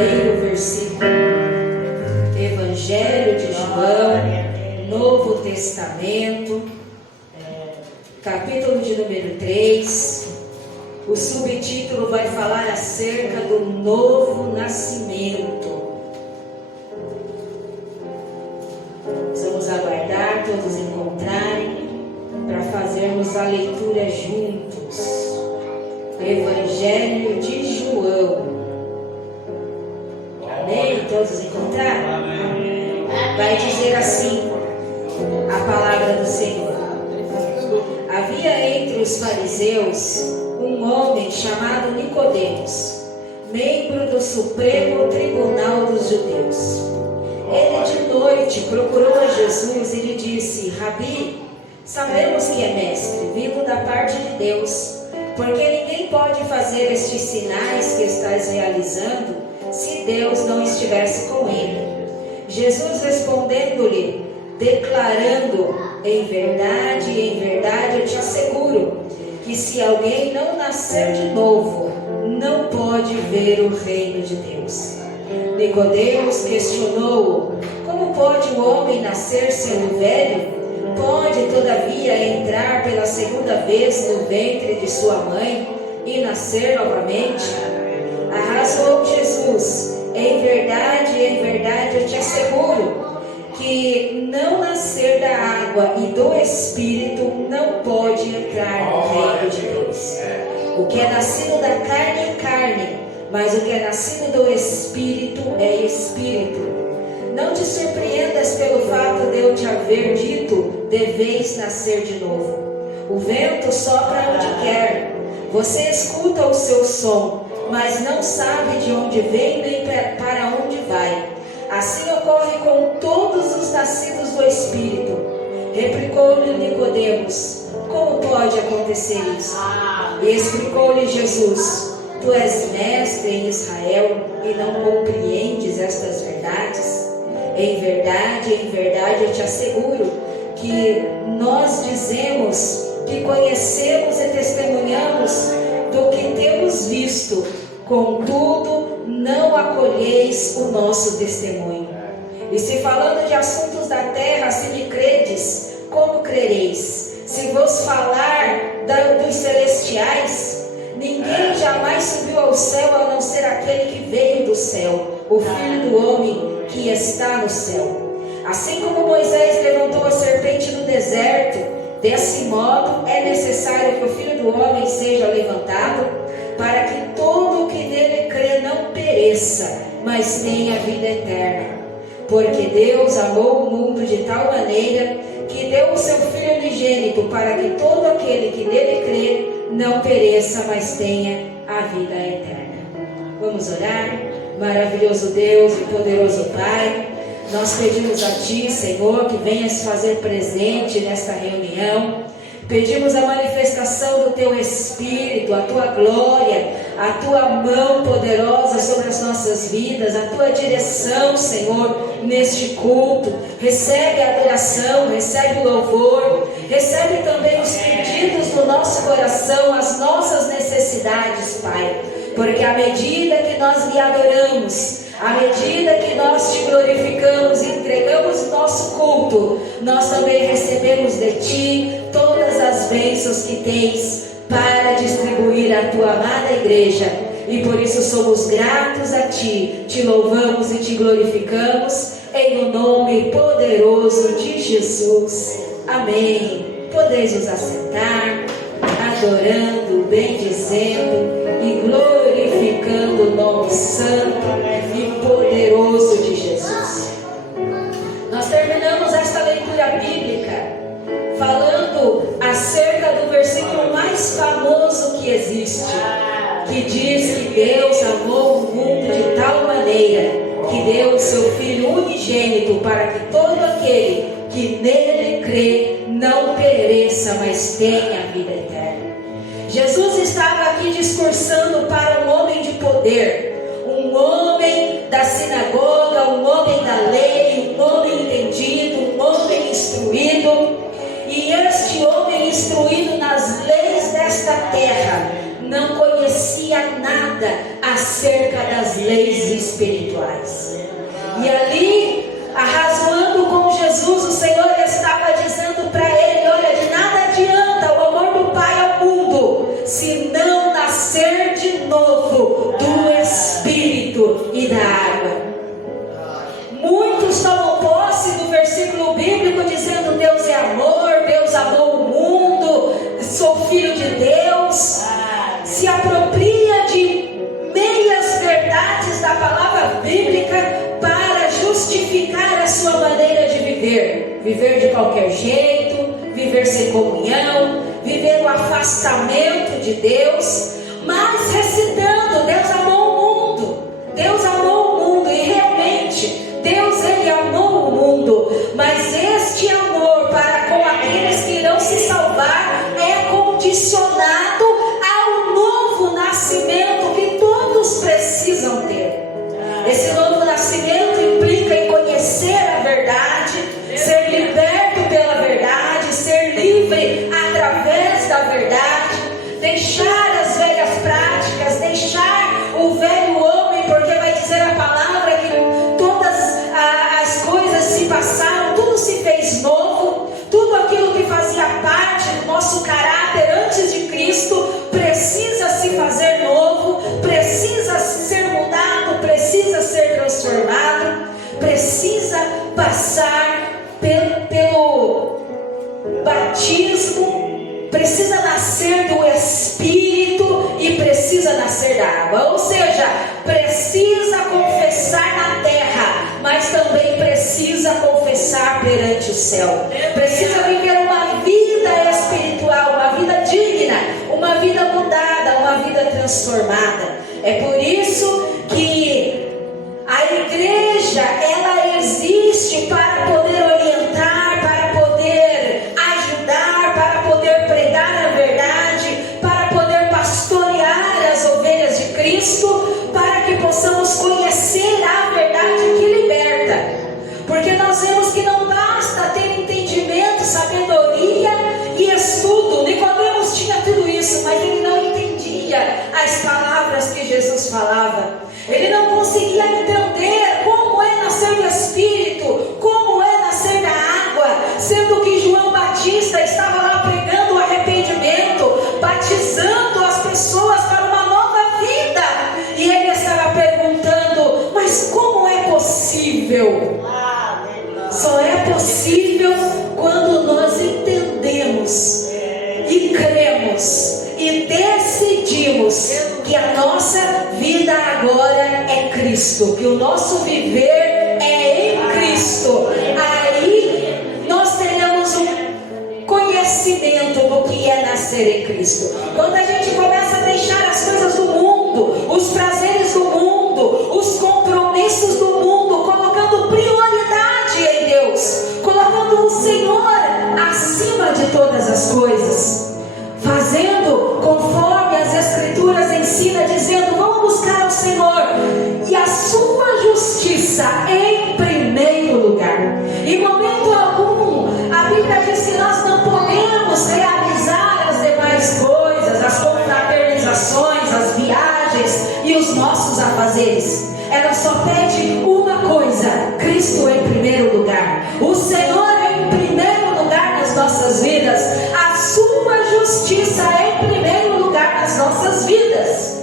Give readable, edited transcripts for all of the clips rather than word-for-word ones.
primeiro versículo. Evangelho de João, Novo Testamento, capítulo de número 3. O subtítulo vai falar acerca do novo nascimento. Vamos aguardar todos encontrarem para fazermos a leitura juntos. Evangelho de João. Amém? Todos encontraram? Amém. Vai dizer assim a palavra do Senhor. Havia entre os fariseus um homem chamado Nicodemos, membro do Supremo Tribunal dos Judeus. Ele de noite procurou a Jesus e lhe disse: Rabi, sabemos que é mestre, vindo da parte de Deus, porque ninguém pode fazer estes sinais que estás realizando se Deus não estivesse com ele. Jesus respondendo-lhe, declarando: em verdade eu te asseguro que se alguém não nascer de novo, não pode ver o reino de Deus. Nicodemos questionou-o: como pode o homem nascer sendo velho? Pode, todavia, entrar pela segunda vez no ventre de sua mãe e nascer novamente? Arrasou Jesus: em verdade eu te asseguro que não nascer da água e do Espírito não pode entrar no reino de Deus. O que é nascido da carne é carne, mas o que é nascido do Espírito é Espírito. Não te surpreendas pelo fato de eu te haver dito: deveis nascer de novo. O vento sopra onde quer, você escuta o seu som, mas não sabe de onde vem nem para onde vai. Assim ocorre com todos os nascidos do Espírito. Replicou-lhe Nicodemos: como pode acontecer isso? E explicou-lhe Jesus: tu és mestre em Israel e não compreendes estas verdades? Em verdade eu te asseguro que nós dizemos que conhecemos e testemunhamos do que temos visto, contudo não acolheis o nosso testemunho. E se falando de assuntos da terra, se me credes, como crereis? Se vos falar dos celestiais, ninguém jamais subiu ao céu a não ser aquele que veio do céu, o Filho do Homem que está no céu. Assim como Moisés levantou a serpente no deserto, desse modo é necessário que o Filho do Homem seja levantado, para que todo o que nele crê não pereça, mas tenha vida eterna. Porque Deus amou o mundo de tal maneira que deu o seu Filho unigênito, para que todo aquele que nele crê não pereça, mas tenha a vida eterna. Vamos orar? Maravilhoso Deus e poderoso Pai, nós pedimos a Ti, Senhor, que venhas fazer presente nesta reunião. Pedimos a manifestação do Teu Espírito, a Tua glória, a Tua mão poderosa sobre as nossas vidas, a Tua direção, Senhor, neste culto. Recebe a adoração, recebe o louvor, recebe também os pedidos do nosso coração, as nossas necessidades, Pai. Porque à medida que nós lhe adoramos, à medida que nós te glorificamos e entregamos o nosso culto, nós também recebemos de ti todas as bênçãos que tens para distribuir à tua amada igreja. E por isso somos gratos a ti, te louvamos e te glorificamos em o nome poderoso de Jesus. Amém. Podeis nos assentar, adorando, bendizendo e glorificando o nome santo e poderoso de Jesus. Nós terminamos esta leitura bíblica falando acerca do versículo mais famoso que existe, que diz que Deus amou o mundo de tal maneira que deu o seu Filho unigênito, para que todo aquele que nele crê não pereça, mas tenha a vida eterna. Jesus estava aqui discursando para um homem de poder, um homem da sinagoga, um homem da lei, um homem entendido, um homem instruído. E este homem instruído nas leis desta terra não conhecia nada acerca das leis espirituais. E ali, arrazoando com Jesus, o Senhor estava dizendo para ele: olha, de nada adianta o amor do Pai ao mundo, se não nascer de novo do Espírito e da água. Muitos tomam posse do versículo bíblico dizendo: Deus é amor, Deus amou o mundo, sou filho de Deus. Se apropria de meias verdades da palavra bíblica para justificar a sua maneira de viver. Viver de qualquer jeito, viver sem comunhão, viver o afastamento de Deus, mas recitando: Deus amou o mundo, Deus amou o mundo. E realmente Deus, Ele amou o mundo, mas este amor para com aqueles que irão se salvar é condicionado ao novo nascimento que todos precisam ter. Esse novo nascimento implica em conhecer a verdade, ser liberto pela verdade, ser livre através da verdade, deixar as velhas práticas, deixar o velho homem, porque vai dizer a palavra que todas as coisas se passaram, tudo se fez novo, tudo aquilo que fazia parte do nosso caráter antes de Cristo precisa se fazer novo, precisa ser mudado, precisa ser transformado, precisa passar pelo batismo, precisa nascer do Espírito e precisa nascer da água. Ou seja, precisa confessar na terra, mas também precisa confessar perante o céu. Precisa viver uma vida espiritual, uma vida digna, uma vida mudada, uma vida transformada. É por isso que a igreja, ela existe para poder orientar, para poder ajudar, para poder pregar a verdade, para poder pastorear as ovelhas de Cristo, para que possamos conhecer a verdade que liberta. Porque nós vemos que não basta ter entendimento, sabedoria e estudo. Nicodemos tinha tudo isso, mas ele não entendia as palavras que Jesus falava. Ele não conseguia entender como é nascer do Espírito, como é nascer da água, sendo que João Batista estava lá pregando o arrependimento, batizando as pessoas para uma nova vida. E ele estava perguntando: mas como é possível? Só é possível quando nós entendemos e cremos e decidimos que a nossa vida agora é Cristo, que o nosso viver é em Cristo. Aí nós teremos um conhecimento do que é nascer em Cristo. Quando a gente começa a deixar as coisas do mundo, os prazeres do mundo, os compromissos do mundo, colocando prioridade em Deus, colocando o Senhor acima de todas as coisas, fazendo conforme as Escrituras ensinam, dizendo: vamos buscar ao Senhor e a sua justiça em primeiro lugar. Em momento algum a Bíblia diz que nós não podemos realizar as demais coisas, as confraternizações, as viagens e os nossos afazeres. Ela só pede uma coisa: Cristo em primeiro lugar, o Senhor em primeiro lugar nas nossas vidas, a sua justiça em primeiro lugar nas nossas vidas.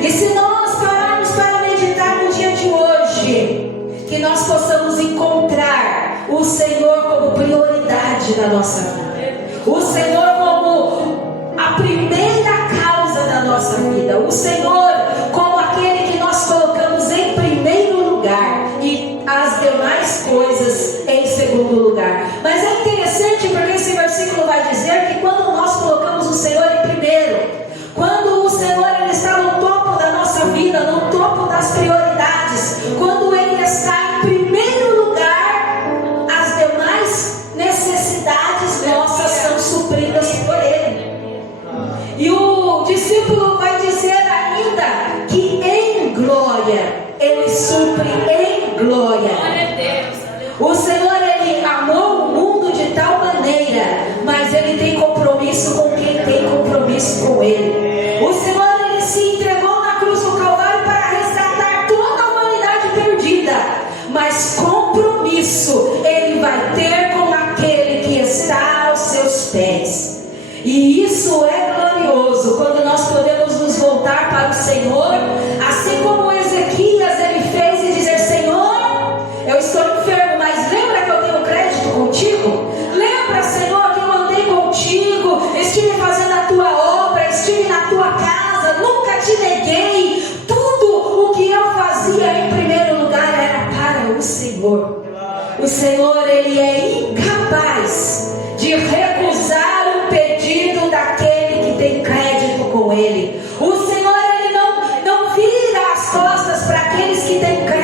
E se nós pararmos para meditar no dia de hoje, que nós possamos encontrar o Senhor como prioridade da nossa vida, o Senhor como a primeira causa da nossa vida, o Senhor como aquele que nós colocamos em primeiro lugar e as demais coisas em segundo lugar. Mas é interessante porque esse versículo vai dizer que quando nós colocamos o Senhor em primeiro, quando o Senhor ele está no topo da nossa vida, no topo das prioridades, quando Ele está em primeiro lugar, as demais necessidades nossas são supridas por Ele. E o discípulo vai dizer ainda que em glória Ele supre em glória. O Senhor, Ele amou o mundo de tal maneira, mas Ele tem compromisso com quem tem compromisso com Ele. O Senhor, Ele se entregou na cruz do Calvário mas compromisso Ele vai ter com aquele que está aos seus pés. E isso é glorioso, quando nós podemos nos voltar para o Senhor, assim como Ezequias ele fez, e dizer: Senhor, eu estou enfermo, mas lembra que eu tenho crédito contigo? Lembra, Senhor, que eu andei contigo, estive fazendo a tua obra, estive na tua casa, nunca te neguei. Tudo o que eu fazia em primeiro lugar era para o Senhor. O Senhor, Ele é incapaz de recusar um pedido daquele que tem crédito com Ele. O Senhor, Ele não vira as costas para aqueles que têm crédito